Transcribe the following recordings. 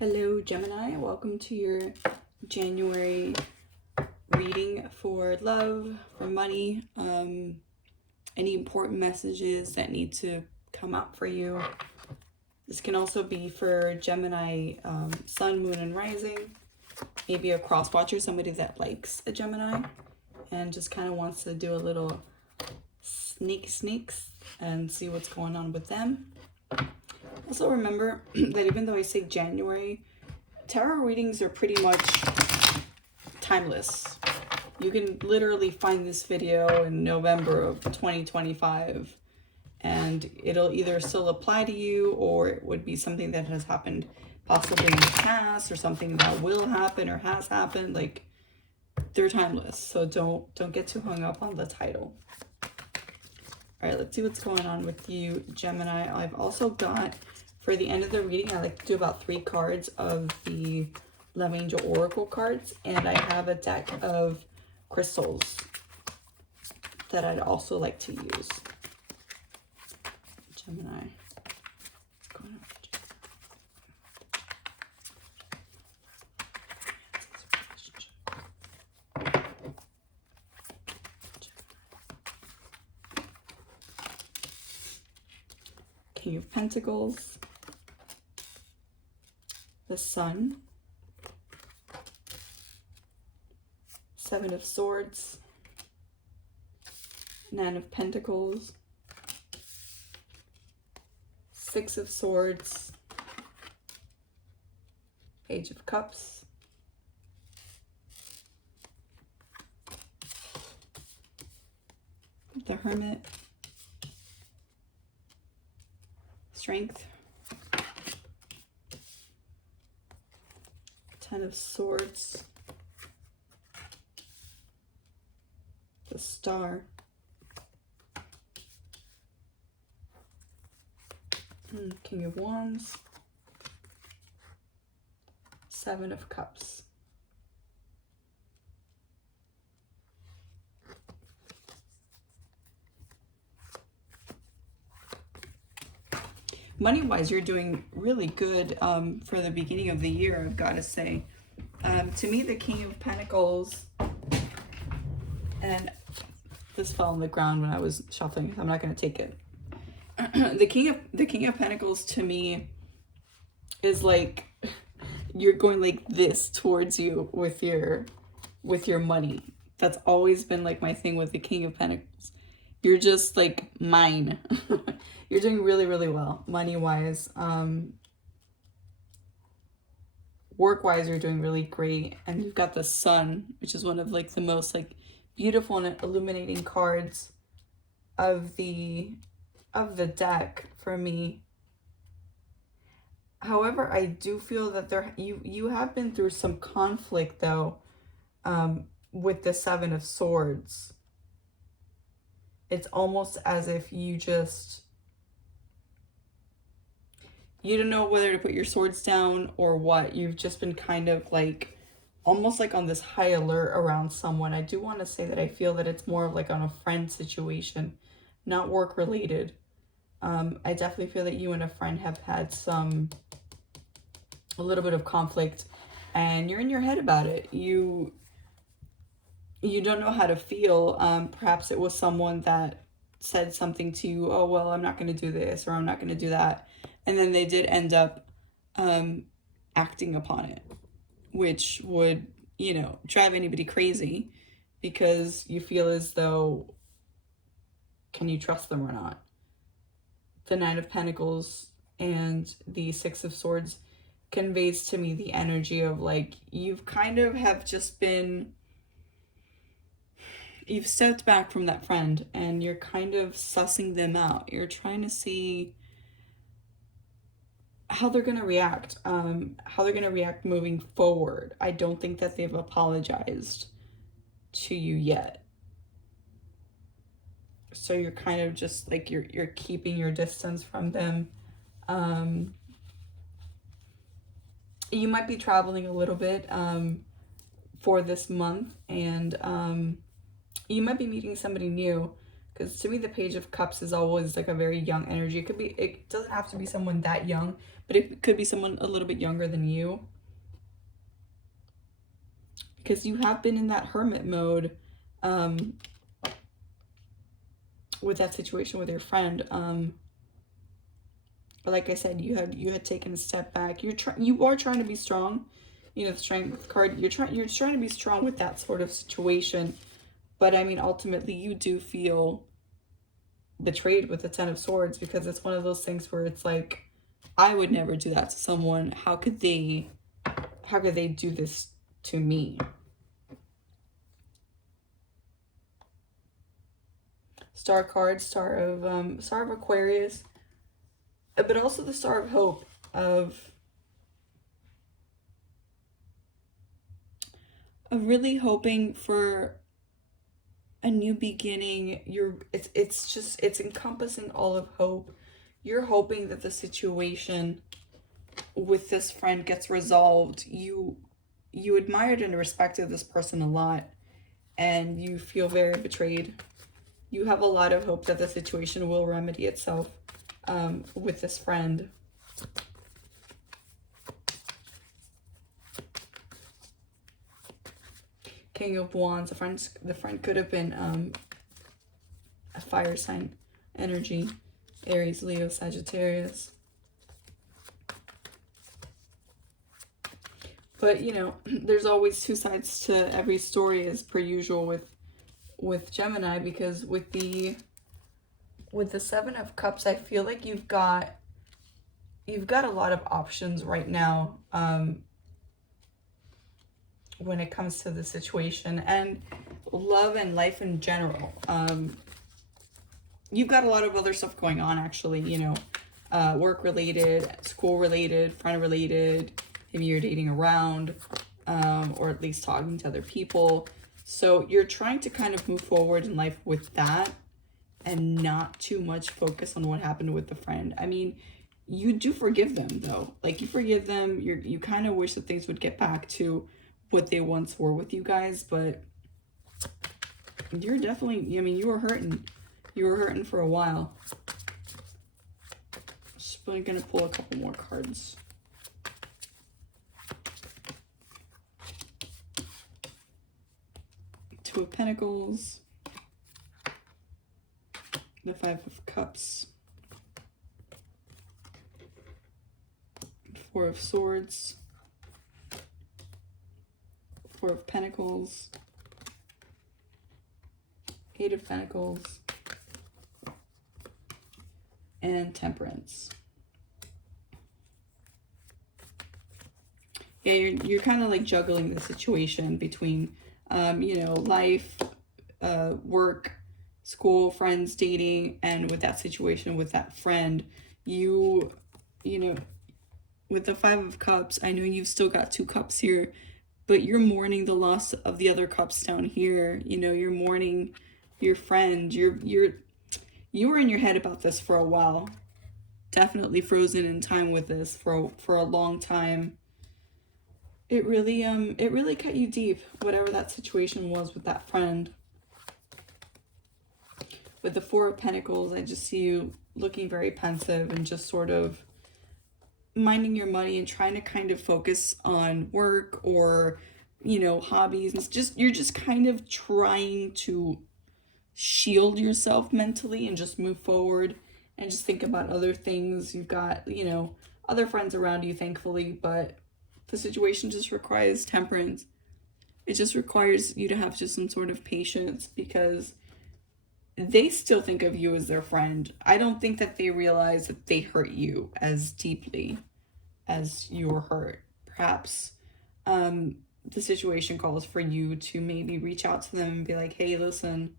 Hello Gemini, welcome to your January reading for love, for money, any important messages that need to come out for you. This can also be for Gemini, sun, moon, and rising, maybe a cross watcher, somebody that likes a Gemini and just kind of wants to do a little sneaks and see what's going on with them. Also remember that even though I say January, tarot readings are pretty much timeless. You can literally find this video in November of 2025 and it'll either still apply to you, or it would be something that has happened possibly in the past, or something that will happen or has happened. Like, they're timeless, so don't get too hung up on the title. All right, let's see what's going on with you, Gemini. I've also got, for the end of the reading, I like to do about 3 cards of the Love Angel Oracle cards, and I have a deck of crystals that I'd also like to use. Gemini. What's going on with King of Pentacles, the Sun, 7 of Swords, 9 of Pentacles, 6 of Swords, Page of Cups, the Hermit, Strength, 10 of Swords, the Star, King of Wands, 7 of Cups. Money-wise, you're doing really good for the beginning of the year, I've got to say. To me, the King of Pentacles, and this fell on the ground when I was shuffling, so I'm not going to take it. The King of Pentacles to me is like you're going like this towards you with your money. That's always been like my thing with the King of Pentacles. You're just like mine. You're doing really, really well money-wise. Work-wise, you're doing really great. And you've got the Sun, which is one of like the most like beautiful and illuminating cards of the deck for me. However, I do feel that you have been through some conflict though, with the 7 of Swords. It's almost as if you don't know whether to put your swords down or what. You've just been kind of like, almost like on this high alert around someone. I do want to say that I feel that it's more of like on a friend situation, not work related. I definitely feel that you and a friend have had a little bit of conflict, and you're in your head about it. You don't know how to feel. Perhaps it was someone that said something to you, oh, well, I'm not going to do this, or I'm not going to do that. And then they did end up acting upon it, which would, drive anybody crazy, because you feel as though, can you trust them or not? The 9 of Pentacles and the 6 of Swords conveys to me the energy of like, you've kind of have just been, you've stepped back from that friend and you're kind of sussing them out. You're trying to see how they're going to react, moving forward. I don't think that they've apologized to you yet. So you're kind of just like, you're keeping your distance from them. You might be traveling a little bit for this month, and you might be meeting somebody new. Because to me, the Page of Cups is always like a very young energy. It doesn't have to be someone that young, but it could be someone a little bit younger than you. Because you have been in that hermit mode with that situation with your friend. But like I said, you had taken a step back. You are trying to be strong. You know, the Strength card. You're trying to be strong with that sort of situation. But I mean, ultimately, you do feel betrayed with the Ten of Swords, because it's one of those things where it's like, I would never do that to someone. How could they do this to me? Star card, Star of Aquarius, but also the Star of Hope of really hoping for a new beginning. It's encompassing all of hope. You're hoping that the situation with this friend gets resolved. You admired and respected this person a lot, and you feel very betrayed. You have a lot of hope that the situation will remedy itself with this friend. King of Wands. The friend could have been a fire sign energy. Aries, Leo, Sagittarius. But, you know, there's always two sides to every story, as per usual with Gemini, because with the Seven of Cups, I feel like you've got a lot of options right now when it comes to the situation and love and life in general. You've got a lot of other stuff going on, actually, you know, work related, school related, friend related. Maybe you're dating around, or at least talking to other people. So you're trying to kind of move forward in life with that and not too much focus on what happened with the friend. I mean, you do forgive them, though. Like, you forgive them. You kind of wish that things would get back to what they once were with you guys, but you're definitely, I mean, you were hurting. You were hurting for a while. Just going to pull a couple more cards. Two of Pentacles, the Five of Cups, Four of Swords, Four of Pentacles, Eight of Pentacles, and Temperance. Yeah, you're kind of like juggling the situation between you know, life, work, school, friends, dating, and with that situation with that friend, you know, with the Five of Cups, I know you've still got two cups here, but you're mourning the loss of the other cups down here. You know, you're mourning your friend. You were in your head about this for a while. Definitely frozen in time with this for a long time. It really cut you deep, whatever that situation was with that friend. With the Four of Pentacles, I just see you looking very pensive and just sort of minding your money and trying to kind of focus on work or, you know, hobbies. It's just, you're just kind of trying to shield yourself mentally and just move forward and just think about other things. You've got, you know, other friends around you, thankfully, but the situation just requires temperance. It just requires you to have just some sort of patience, because they still think of you as their friend. I don't think that they realize that they hurt you as deeply as you were hurt. Perhaps the situation calls for you to maybe reach out to them and be like, hey, listen,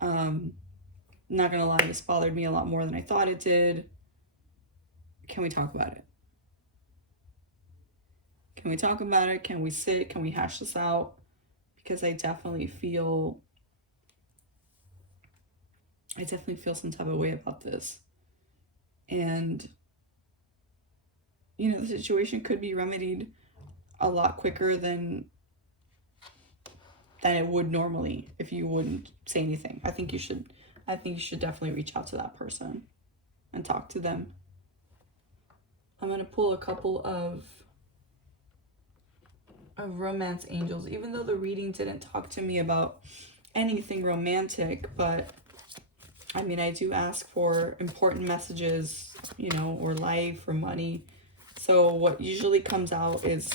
not gonna lie, this bothered me a lot more than I thought it did. Can we talk about it? Can we talk about it? Can we sit? Can we hash this out? Because I definitely feel some type of way about this. And, you know, the situation could be remedied a lot quicker than it would normally if you wouldn't say anything. I think you should I think you should definitely reach out to that person and talk to them. I'm going to pull a couple of romance angels, even though the reading didn't talk to me about anything romantic, but I mean, I do ask for important messages, you know, or life or money. So what usually comes out is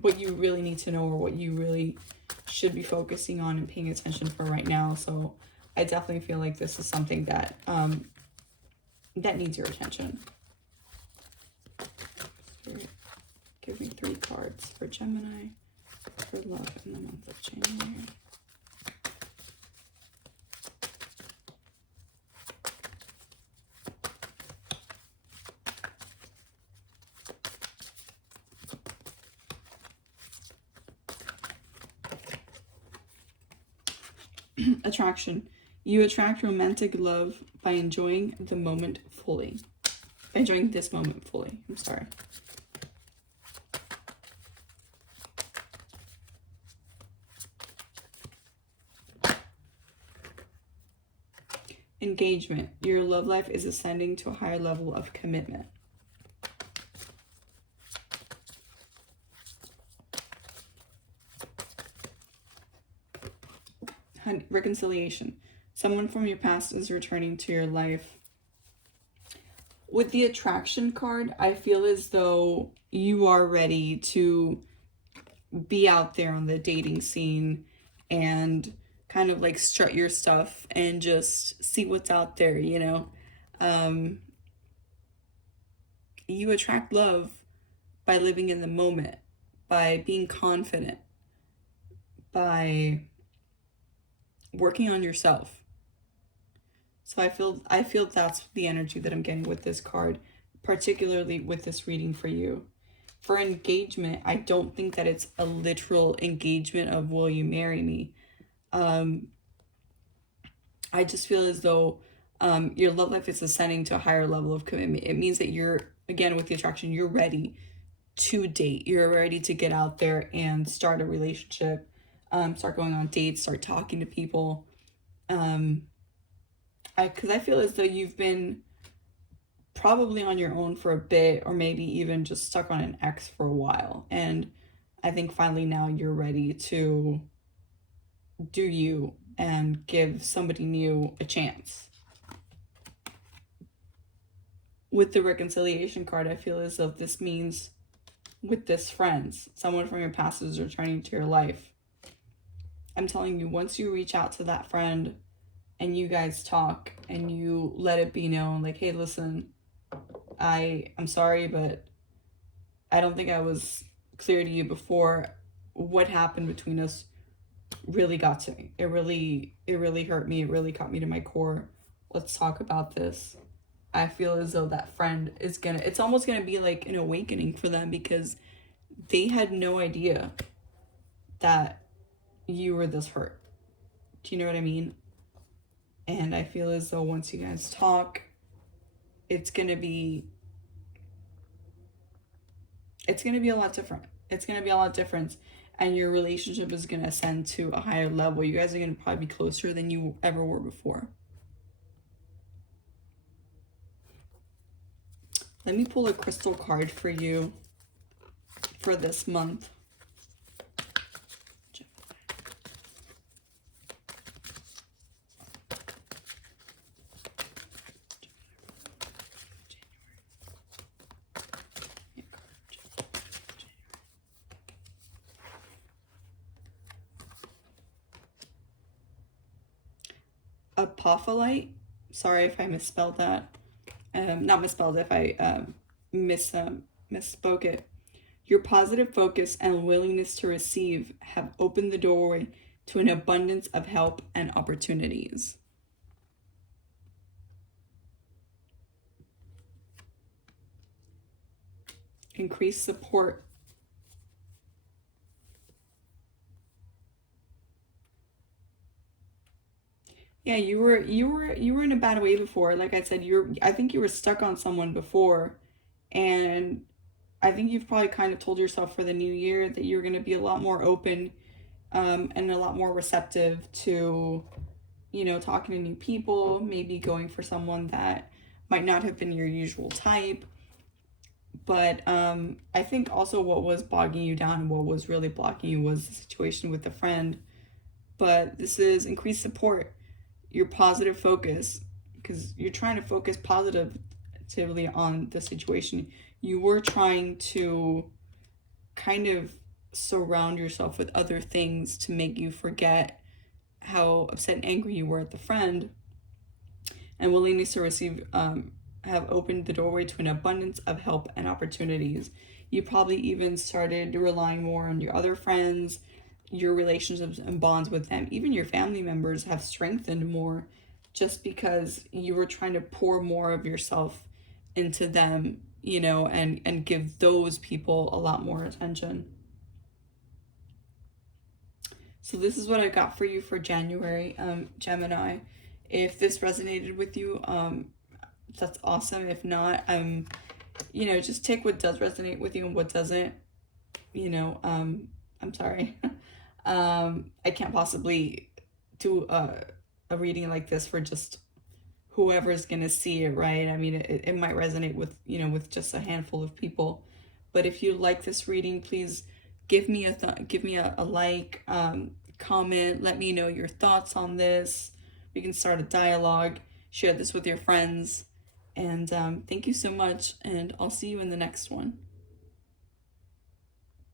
what you really need to know, or what you really should be focusing on and paying attention for right now. So I definitely feel like this is something that that needs your attention. Spirit, give me 3 cards for Gemini for love in the month of January. Attraction. You attract romantic love by enjoying the moment fully. By enjoying this moment fully. I'm sorry. Engagement. Your love life is ascending to a higher level of commitment. Reconciliation. Someone from your past is returning to your life. With the attraction card, I feel as though you are ready to be out there on the dating scene and kind of like strut your stuff and just see what's out there, you know. You attract love by living in the moment, by being confident, by working on yourself. So I feel that's the energy that I'm getting with this card, particularly with this reading for you. For engagement, I don't think that it's a literal engagement of will you marry me. I just feel as though your love life is ascending to a higher level of commitment. It means that you're, again, with the attraction, you're ready to date. You're ready to get out there and start a relationship, start going on dates, start talking to people. Because I feel as though you've been probably on your own for a bit, or maybe even just stuck on an ex for a while. And I think finally now you're ready to do you and give somebody new a chance. With the reconciliation card, I feel as though this means with this friends, someone from your past is returning to your life. I'm telling you, once you reach out to that friend and you guys talk and you let it be known, like, hey, listen, I'm sorry, but I don't think I was clear to you before. What happened between us really got to me. It really hurt me. It really cut me to my core. Let's talk about this. I feel as though that friend is it's almost gonna be like an awakening for them, because they had no idea that you were this hurt. Do you know what I mean? And I feel as though once you guys talk, it's gonna be a lot different. It's gonna be a lot different, and your relationship is gonna ascend to a higher level. You guys are gonna probably be closer than you ever were before. Let me pull a crystal card for you for this month. Apophyllite. Sorry if I misspelled that. Not misspelled, if I misspoke it. Your positive focus and willingness to receive have opened the doorway to an abundance of help and opportunities. Increased support. Yeah, you were in a bad way before. Like I said, I think you were stuck on someone before, and I think you've probably kind of told yourself for the new year that you're going to be a lot more open and a lot more receptive to you know, talking to new people, maybe going for someone that might not have been your usual type. But I think also what was bogging you down and what was really blocking you was the situation with the friend. But this is increased support, your positive focus, because you're trying to focus positively on the situation. You were trying to kind of surround yourself with other things to make you forget how upset and angry you were at the friend, and willingness to receive have opened the doorway to an abundance of help and opportunities. You probably even started relying more on your other friends, your relationships and bonds with them. Even your family members have strengthened more just because you were trying to pour more of yourself into them, you know, and give those people a lot more attention. So this is what I got for you for January, Gemini. If this resonated with you, that's awesome. If not, you know, just take what does resonate with you and what doesn't. You know, I'm sorry. I can't possibly do a reading like this for just whoever's gonna see it, right? I mean, it might resonate with, you know, with just a handful of people. But if you like this reading, please give me a like, comment, let me know your thoughts on this. We can start a dialogue, share this with your friends. And thank you so much, and I'll see you in the next one.